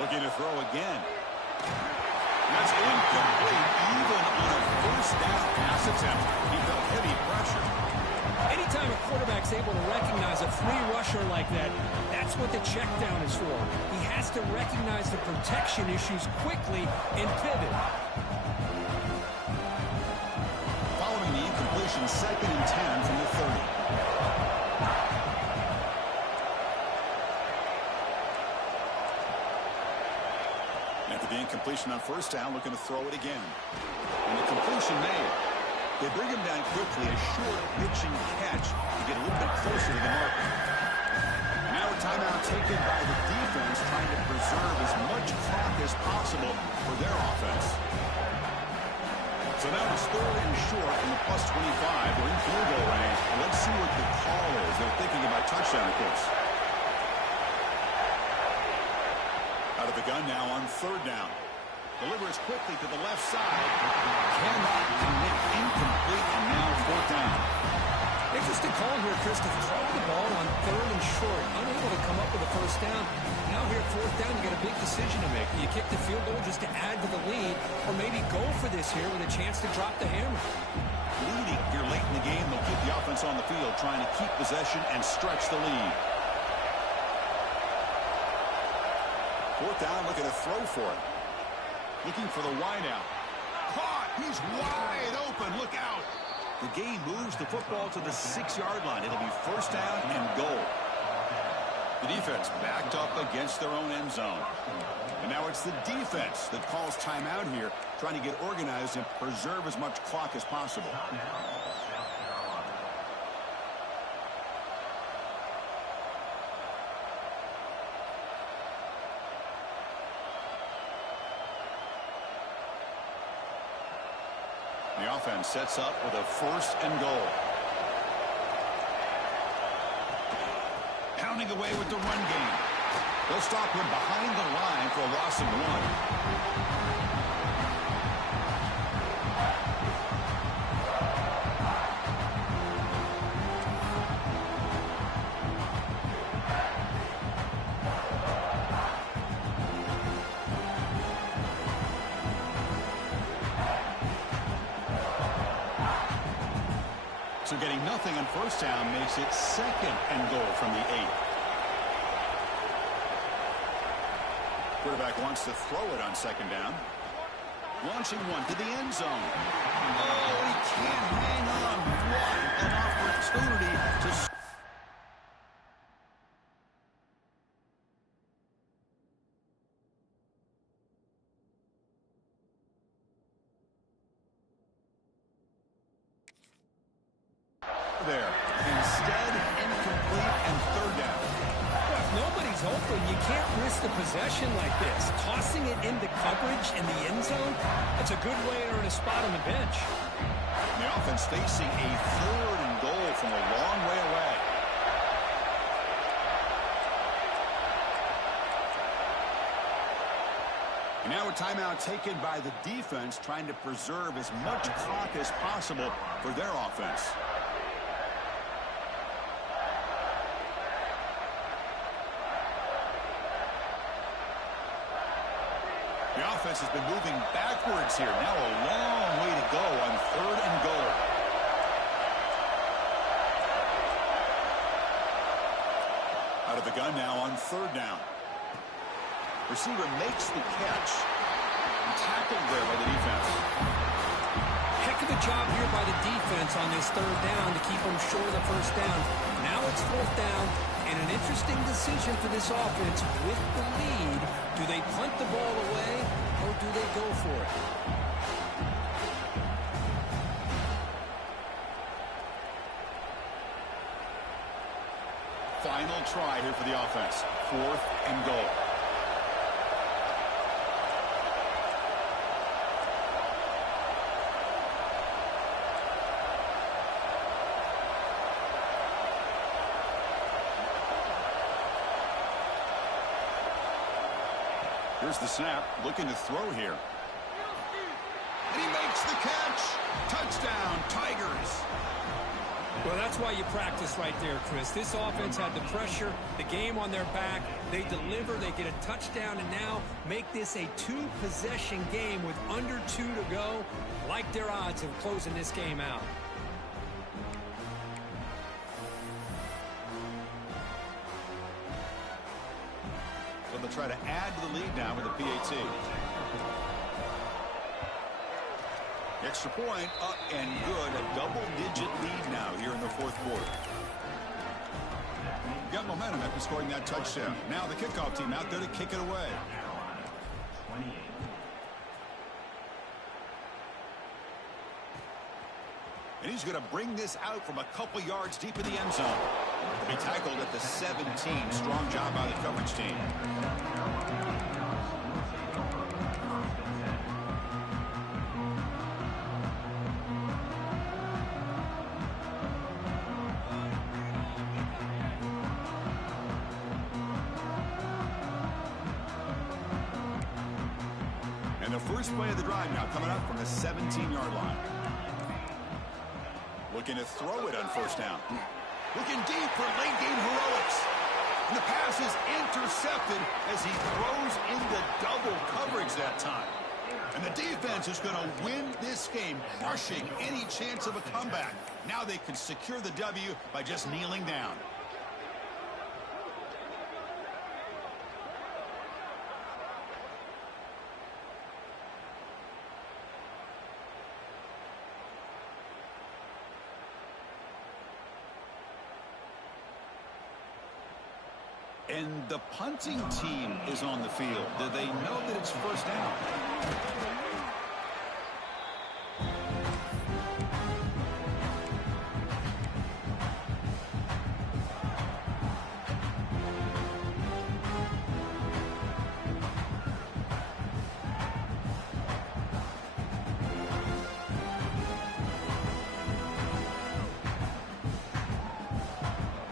Looking to throw again. That's incomplete. Even on a first down pass attempt, he felt heavy pressure. Anytime a quarterback's able to recognize a free rusher like that, that's what the check down is for. He has to recognize the protection issues quickly and pivot. Following the incompletion, 2nd and 10 from the 30. After the incompletion on first down, looking to throw it again. And the completion made. They bring him down quickly, a short pitch and catch to get a little bit closer to the mark. And now a timeout taken by the defense, trying to preserve as much clock as possible for their offense. So now It's third and short from the +25. They're in field goal range. And let's see what the call is. They're thinking about touchdown, of course. Out of the gun now on third down. Delivers quickly to the left side. Cannot connect. Incomplete, and now fourth down. Interesting call here, Chris, to throw the ball on third and short. Unable to come up with a first down. Now here at fourth down, you got a big decision to make. Do you kick the field goal just to add to the lead, or maybe go for this here with a chance to drop the hammer? Leading here late in the game, they'll keep the offense on the field, trying to keep possession and stretch the lead. Fourth down, looking to throw for it. Looking for the wideout. Caught! He's wide open. Look out! The game moves the football to the 6-yard line. It'll be first down and goal. The defense backed up against their own end zone. And now it's the defense that calls timeout here, trying to get organized and preserve as much clock as possible. The offense sets up with a first and goal. Pounding away with the run game. They'll stop him behind the line for a loss of 1. So getting nothing on first down makes it second and goal from the 8. Quarterback wants to throw it on second down. Launching one to the end zone. Oh, he can't hang on. What an opportunity to... there. Instead, incomplete and third down. Well, if nobody's open, you can't risk the possession like this. Tossing it into coverage in the end zone, that's a good way to earn a spot on the bench. The offense facing a third and goal from a long way away. And now a timeout taken by the defense, trying to preserve as much clock as possible for their offense. The offense has been moving backwards here. Now a long way to go on third and goal. Out of the gun now on third down. Receiver makes the catch. Tackled there by the defense. Heck of a job here by the defense on this third down to keep them short of the first down. Now it's fourth down, and an interesting decision for this offense with the lead. Do they punt the ball away, or do they go for it? Final try here for the offense. Fourth and goal. Here's the snap, looking to throw here. And he makes the catch. Touchdown, Tigers. Well, that's why you practice right there, Chris. This offense had the pressure, the game on their back. They deliver, they get a touchdown, and now make this a two-possession game with under 2 to go. Like their odds of closing this game out. So they'll try to add to the lead now with a PAT. Extra point up and good. A double-digit lead now here in the fourth quarter. Got momentum after scoring that touchdown. Now the kickoff team out there to kick it away. And he's going to bring this out from a couple yards deep in the end zone. To be tackled at the 17. Strong job by the coverage team. And the first play of the drive now coming up from the 17-yard line. Looking to throw it on first down. Looking deep for late game heroics. And the pass is intercepted as he throws into double coverage that time. And the defense is going to win this game, crushing any chance of a comeback. Now they can secure the W by just kneeling down. And the punting team is on the field. Do they know that it's first down?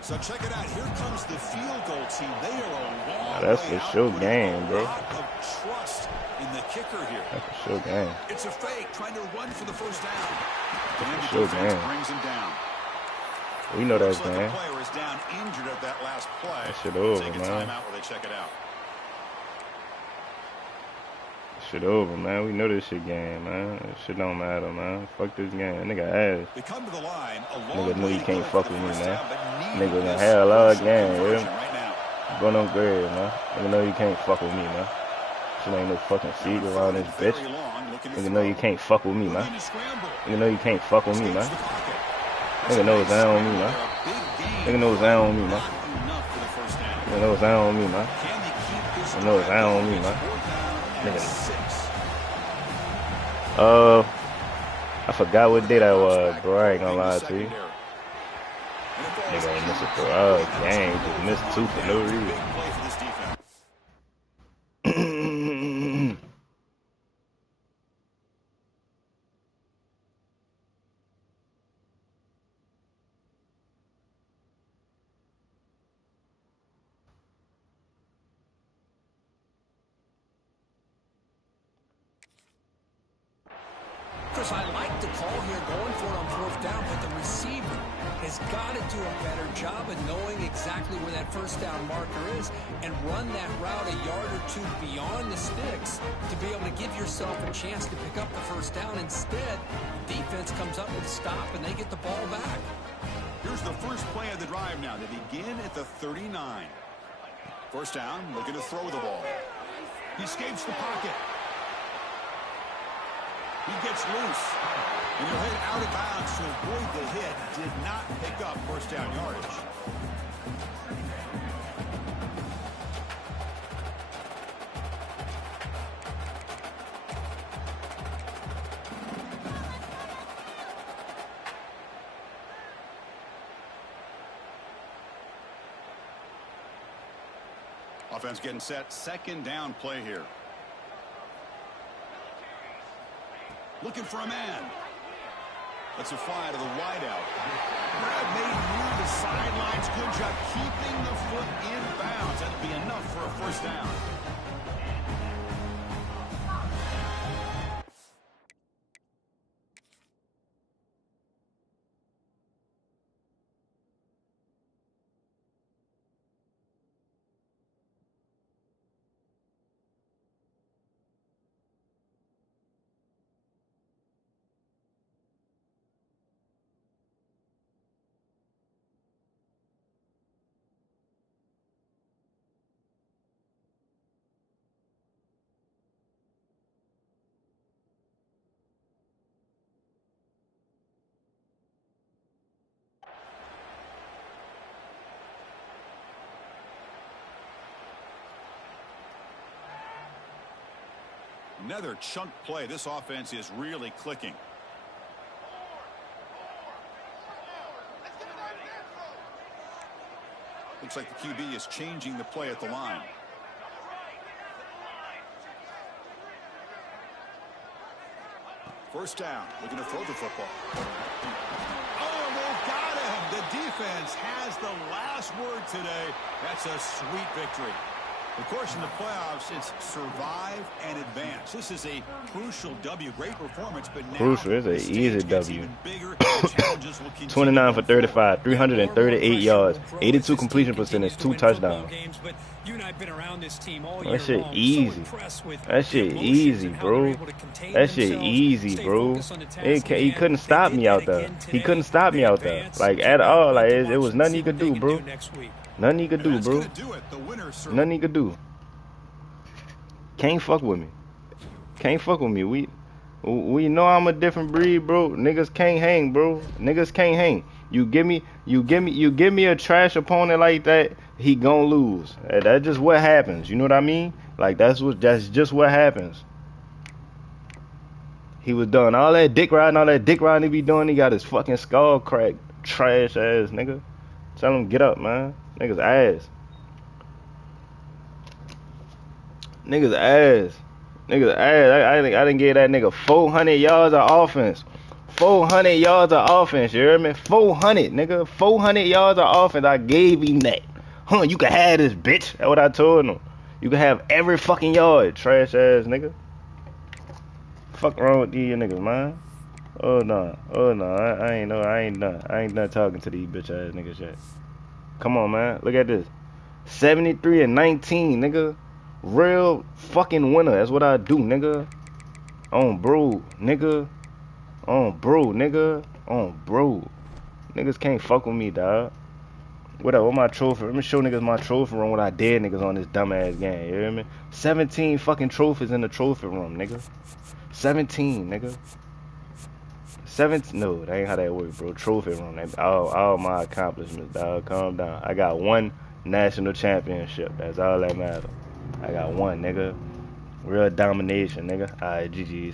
So check it out. Here comes the field goal team. They are a long that's way a sure out. game, bro. A lot of trust in the kicker here. That's a sure game. It's a fake, trying to run for the first down. That's a sure game. Brings him down. We know that's like game. the player is down injured at that last play. That shit over, Take a man. timeout while they check it out. Shit over, man. We know this shit game, man. This shit don't matter, man. Fuck this game. Nigga ass. They come to the line. Nigga know you can't fuck with me, man. Nigga gonna have a lot of game, yeah. Going on grade, man. Nigga know you can't fuck with me, man. Shit ain't no fucking secret around this bitch. Nigga know you can't fuck with me, man. Nigga know you can't fuck with me, man. Nigga knows that on me, man. Nigga knows that on me, man. Nigga knows that on me, man. Nigga knows that on me, man. Nigga. I forgot what day that was, bro. I ain't gonna lie to you. Nigga ain't missing for gang, just missed two for no reason. Chris, I like the call here going for it on fourth down, but the receiver has got to do a better job of knowing exactly where that first down marker is and run that route a yard or two beyond the sticks to be able to give yourself a chance to pick up the first down. Instead, defense comes up with a stop and they get the ball back. Here's the first play of the drive now. They begin at the 39. First down, looking to throw the ball. He escapes the pocket. He gets loose. And he'll hit out of bounds to avoid the hit. Did not pick up first down yardage. Offense getting set. Second down play here. Looking for a man. That's a fly to the wideout. Brad made near the sidelines. Good job keeping the foot in bounds. That'll be enough for a first down. Another chunk play. This offense is really clicking. Looks like the QB is changing the play at the line. First down. Looking to throw the football. Oh, they've got him. The defense has the last word today. That's a sweet victory. Of course, in the playoffs, it's survive and advance. This is a crucial W. Great performance, but now Crucial. It's an easy W. even bigger. The challenges will continue. 29 for 35, 338 yards, 82 completion percentage, 2 touchdowns. That shit easy. That shit easy, bro. That shit easy, bro. He couldn't stop me out there. He couldn't stop me out there. Like, at all. Like, it was nothing he could do, bro. Nothing he could do, bro. Nothing he could do. Can't fuck with me. Can't fuck with me. We know I'm a different breed, bro. Niggas can't hang, bro. Niggas can't hang. You give me a trash opponent like that, he gon' lose. That's just what happens. You know what I mean? Like that's just what happens. He was doing all that dick riding he be doing. He got his fucking skull cracked. Trash ass nigga. Tell him get up, man. Niggas ass. Niggas ass. Niggas ass. I didn't give that nigga 400 yards of offense. 400 yards of offense, you hear me? 400, nigga. 400 yards of offense. I gave him that. Huh, you can have this, bitch. That's what I told him. You can have every fucking yard, trash ass nigga. Fuck wrong with these niggas, man. Oh no. I ain't done talking to these bitch ass niggas yet. Come on, man. Look at this. 73 and 19, nigga. Real fucking winner. That's what I do, nigga. On bro, nigga. On bro, nigga. On bro. Niggas can't fuck with me, dog. What up? What my trophy? Let me show niggas my trophy room. What I did, niggas, on this dumbass game. You hear me? 17 fucking trophies in the trophy room, nigga. 17, nigga. 17. No, that ain't how that works, bro. Trophy room. All my accomplishments, dog. Calm down. I got one national championship. That's all that matters. I got one, nigga. Real domination, nigga. Alright, GG's.